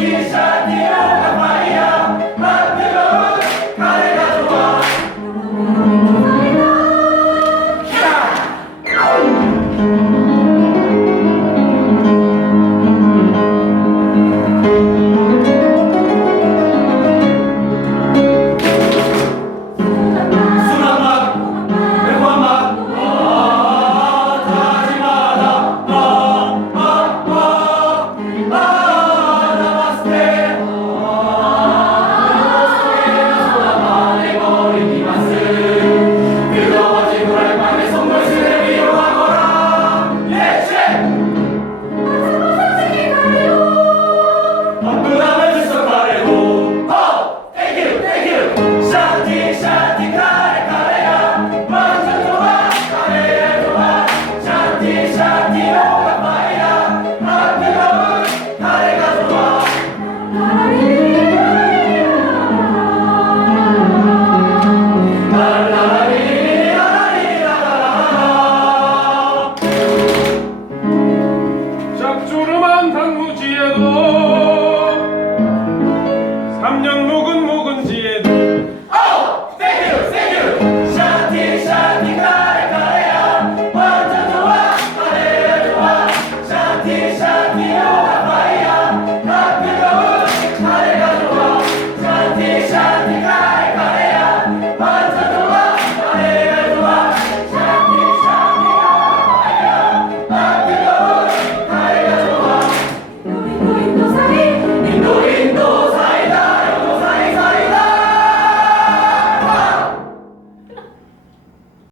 Yes, sir.